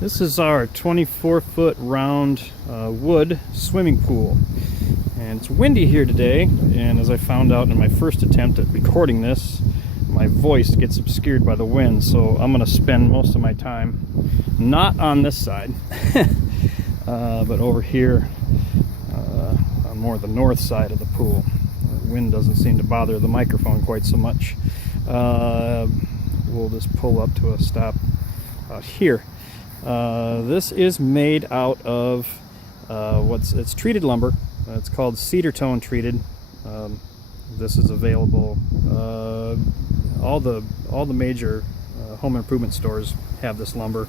This is our 24-foot round wood swimming pool, and it's windy here today, and as I found out in my first attempt at recording this, my voice gets obscured by the wind, so I'm going to spend most of my time not on this side but over here on more the north side of the pool. The wind doesn't seem to bother the microphone quite so much. We'll just pull up to a stop here. This is made out of it's treated lumber. It's called cedar tone treated. This is available. All the major home improvement stores have this lumber,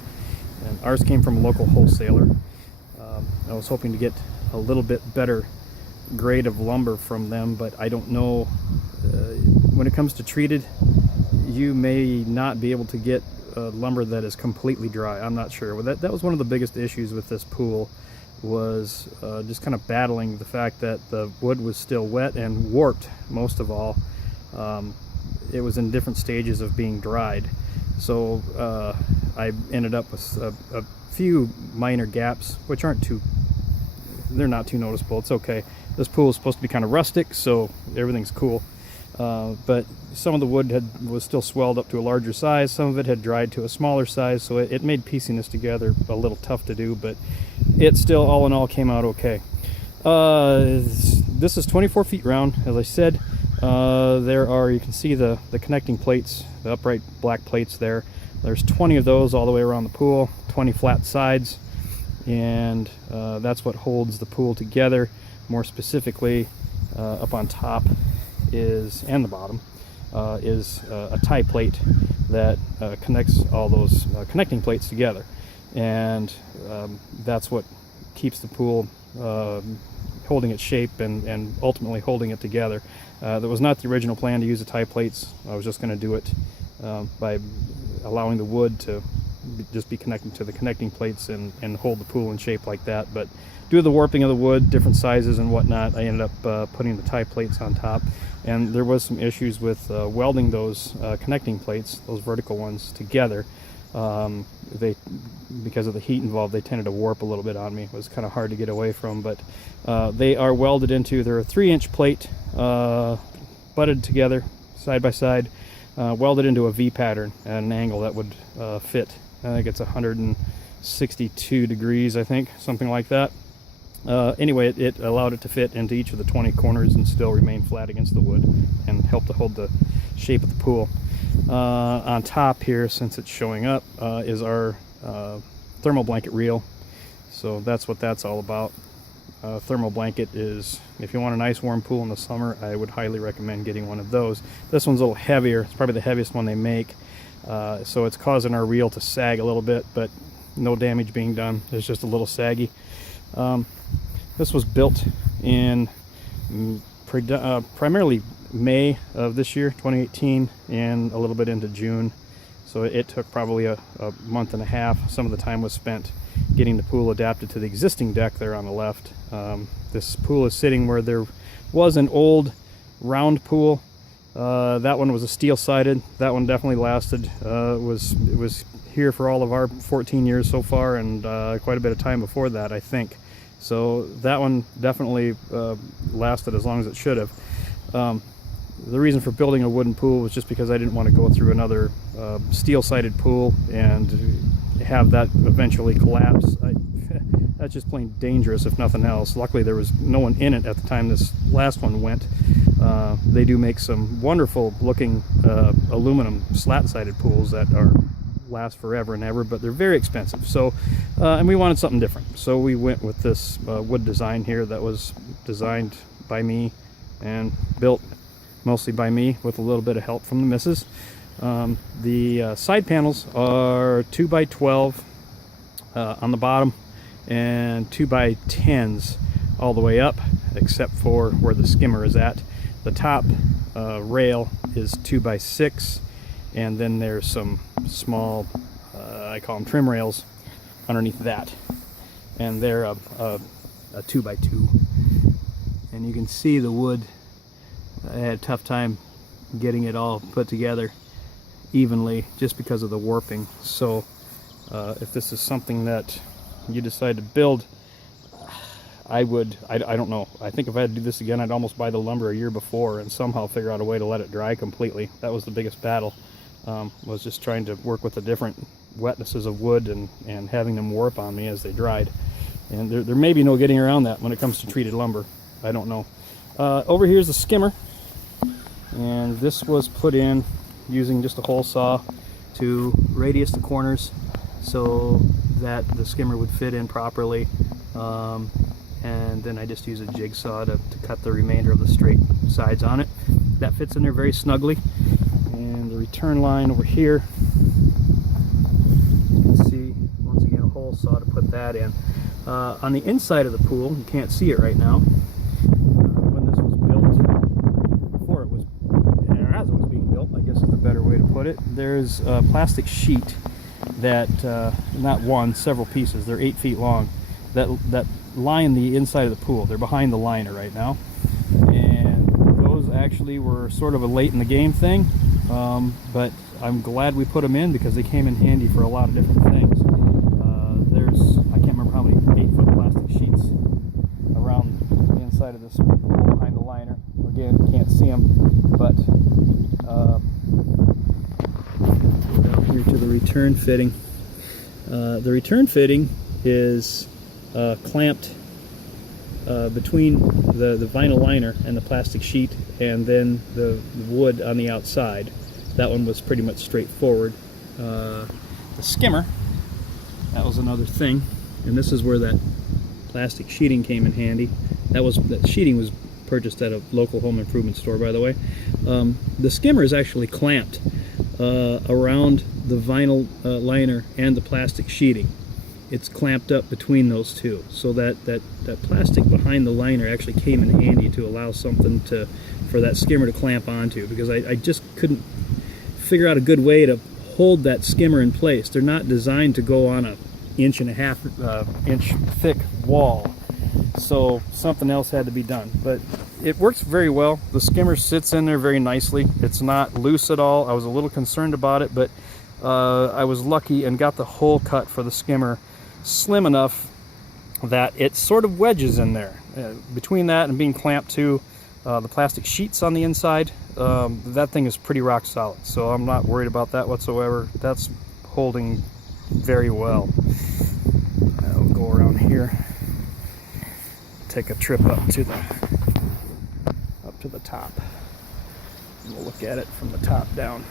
and ours came from a local wholesaler. I was hoping to get a little bit better grade of lumber from them, but I don't know. When it comes to treated, you may not be able to get lumber that is completely dry. I'm not sure. Well, that was one of the biggest issues with this pool, was just kind of battling the fact that the wood was still wet and warped. Most of all, it was in different stages of being dried, so I ended up with a few minor gaps, which they're not too noticeable. It's okay. This pool is supposed to be kind of rustic, so everything's cool. But some of the wood was still swelled up to a larger size. Some of it had dried to a smaller size, so it made piecing this together a little tough to do, but it still, all in all, came out okay. This is 24 feet round, as I said. You can see the connecting plates, the upright black plates there. There's 20 of those all the way around the pool, 20 flat sides, and that's what holds the pool together. More specifically, up on top and the bottom is a tie plate that connects all those connecting plates together, and that's what keeps the pool holding its shape and ultimately holding it together. That was not the original plan to use the tie plates. I was just going to do it by allowing the wood to just be connected to the connecting plates and hold the pool in shape like that, but due to the warping of the wood, different sizes and whatnot, I ended up putting the tie plates on top, and there was some issues with welding those connecting plates, those vertical ones, together. Because of the heat involved, they tended to warp a little bit on me. It was kind of hard to get away from, but they are welded into, they're a 3-inch plate, butted together side by side, welded into a V pattern at an angle that would fit. I think it's 162 degrees, I think, something like that. Anyway, it allowed it to fit into each of the 20 corners and still remain flat against the wood and help to hold the shape of the pool. On top here, since it's showing up, is our thermal blanket reel. So that's what that's all about. Thermal blanket is, if you want a nice warm pool in the summer, I would highly recommend getting one of those. This one's a little heavier. It's probably the heaviest one they make. So it's causing our reel to sag a little bit, but no damage being done. It's just a little saggy. This was built in primarily May of this year, 2018, and a little bit into June. So it took probably a month and a half. Some of the time was spent getting the pool adapted to the existing deck there on the left. This pool is sitting where there was an old round pool. That one was a steel-sided. That one definitely lasted. It was here for all of our 14 years so far, and quite a bit of time before that, I think. So that one definitely lasted as long as it should have. The reason for building a wooden pool was just because I didn't want to go through another steel-sided pool and have that eventually collapse. That's just plain dangerous, if nothing else. Luckily, there was no one in it at the time this last one went. They do make some wonderful-looking aluminum slat-sided pools that last forever and ever, but they're very expensive. So, and we wanted something different, so we went with this wood design here that was designed by me and built mostly by me with a little bit of help from the missus. The side panels are 2x12 on the bottom and 2x10s all the way up, except for where the skimmer is at. The top rail is 2x6, and then there's some small, I call them trim rails, underneath that, and they're a 2x2. And you can see the wood. I had a tough time getting it all put together evenly just because of the warping. So If this is something that you decide to build, I don't know. I think if I had to do this again, I'd almost buy the lumber a year before and somehow figure out a way to let it dry completely. That was the biggest battle, was just trying to work with the different wetnesses of wood and having them warp on me as they dried. And there may be no getting around that when it comes to treated lumber. I don't know. Over here is the skimmer, and this was put in using just a hole saw to radius the corners so that the skimmer would fit in properly. And then I just use a jigsaw to cut the remainder of the straight sides on it. That fits in there very snugly. And the return line over here, you can see, once again, a hole saw to put that in. On the inside of the pool, you can't see it right now. When this was built, before it was, or as it was being built, I guess is the better way to put it, there's a plastic sheet that, not one, several pieces, they're 8 feet long, that line the inside of the pool. They're behind the liner right now, and those actually were sort of a late in the game thing, but I'm glad we put them in because they came in handy for a lot of different things. There's, I can't remember how many 8-foot plastic sheets around the inside of this pool behind the liner. Again, you can't see them, but down here to the return fitting. The return fitting is clamped between the vinyl liner and the plastic sheet, and then the wood on the outside. That one was pretty much straightforward. The skimmer, that was another thing, and this is where that plastic sheeting came in handy. That sheeting was purchased at a local home improvement store, by the way. The skimmer is actually clamped around the vinyl liner and the plastic sheeting. It's clamped up between those two, so that plastic behind the liner actually came in handy to allow something for that skimmer to clamp onto, because I just couldn't figure out a good way to hold that skimmer in place. They're not designed to go on a 1.5 inch thick wall, so something else had to be done. But it works very well. The skimmer sits in there very nicely. It's not loose at all. I was a little concerned about it, but I was lucky and got the hole cut for the skimmer slim enough that it sort of wedges in there. Between that and being clamped to the plastic sheets on the inside, that thing is pretty rock solid, so I'm not worried about that whatsoever. That's holding very well. I'll go around here, take a trip up to the top, and we'll look at it from the top down.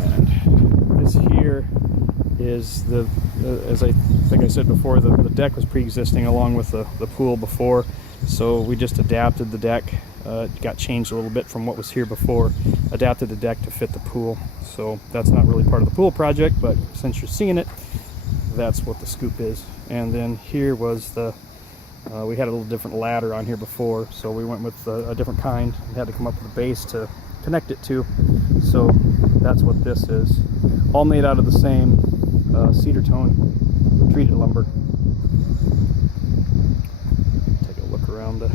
And this here is as I think I said before, the deck was pre-existing along with the pool before, so we just adapted the deck. It got changed a little bit from what was here before, adapted the deck to fit the pool. So that's not really part of the pool project, but since you're seeing it, that's what the scoop is. And then here was we had a little different ladder on here before, so we went with a different kind. We had to come up with a base to connect it to, so that's what this is. All made out of the same cedar tone treated lumber. Take a look around the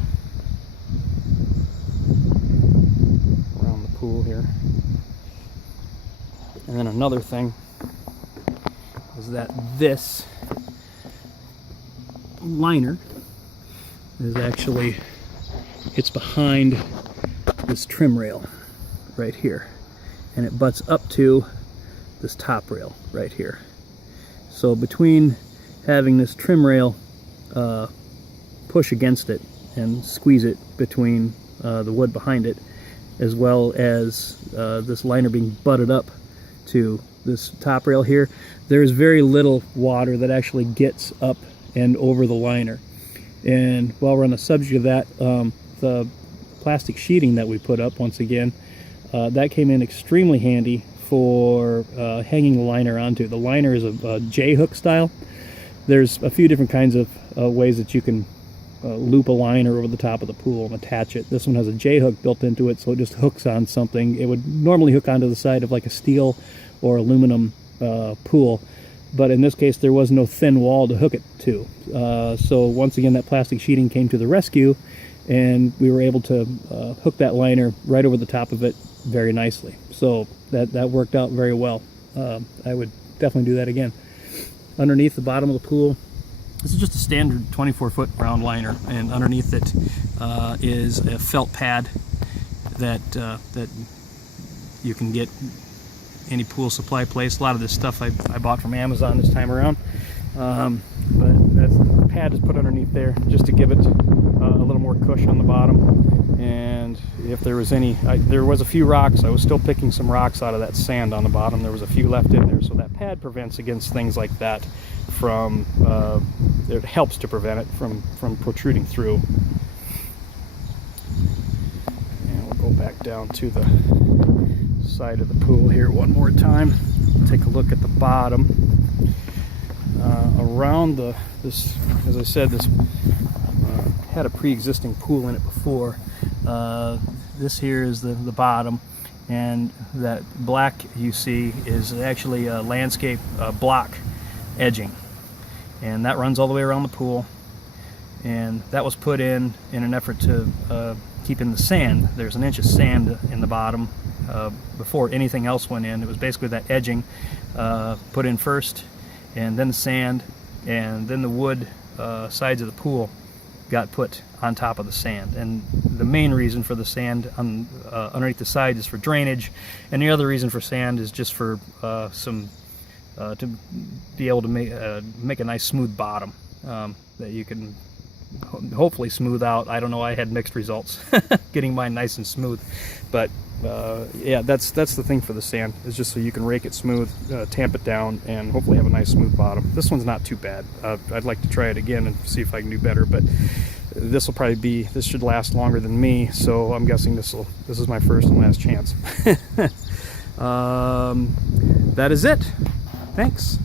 pool here. And then another thing is that this liner is actually, it's behind this trim rail right here, and it butts up to this top rail right here. So between having this trim rail push against it and squeeze it between the wood behind it, as well as this liner being butted up to this top rail here, there's very little water that actually gets up and over the liner. And while we're on the subject of that, the plastic sheeting that we put up, once again, that came in extremely handy for hanging the liner onto. The liner is a J-hook style. There's a few different kinds of ways that you can loop a liner over the top of the pool and attach it. This one has a J-hook built into it, so it just hooks on something. It would normally hook onto the side of like a steel or aluminum pool, but in this case there was no thin wall to hook it to. So once again, that plastic sheeting came to the rescue, and we were able to hook that liner right over the top of it very nicely. So that worked out very well. I would definitely do that again. Underneath the bottom of the pool, this is just a standard 24-foot round liner, and underneath it is a felt pad that you can get any pool supply place. A lot of this stuff I bought from Amazon this time around, but the pad is put underneath there just to give it a little more cushion on the bottom. And if there was there was a few rocks. I was still picking some rocks out of that sand on the bottom. There was a few left in there, so that pad prevents against things like that from, it helps to prevent it from protruding through. And we'll go back down to the side of the pool here one more time. Take a look at the bottom. Around this, as I said, this had a pre-existing pool in it before. This here is the bottom, and that black you see is actually a landscape block edging, and that runs all the way around the pool, and that was put in an effort to keep in the sand. There's an inch of sand in the bottom before anything else went in. It was basically that edging put in first, and then the sand, and then the wood sides of the pool got put on top of the sand. And the main reason for the sand underneath the side is for drainage, and the other reason for sand is just for to be able to make a nice smooth bottom that you can hopefully smooth out. I don't know, I had mixed results getting mine nice and smooth, but yeah, that's the thing for the sand, is just so you can rake it smooth, tamp it down, and hopefully have a nice smooth bottom. This one's not too bad. I'd like to try it again and see if I can do better, but this should last longer than me, so I'm guessing this is my first and last chance. That is it. Thanks.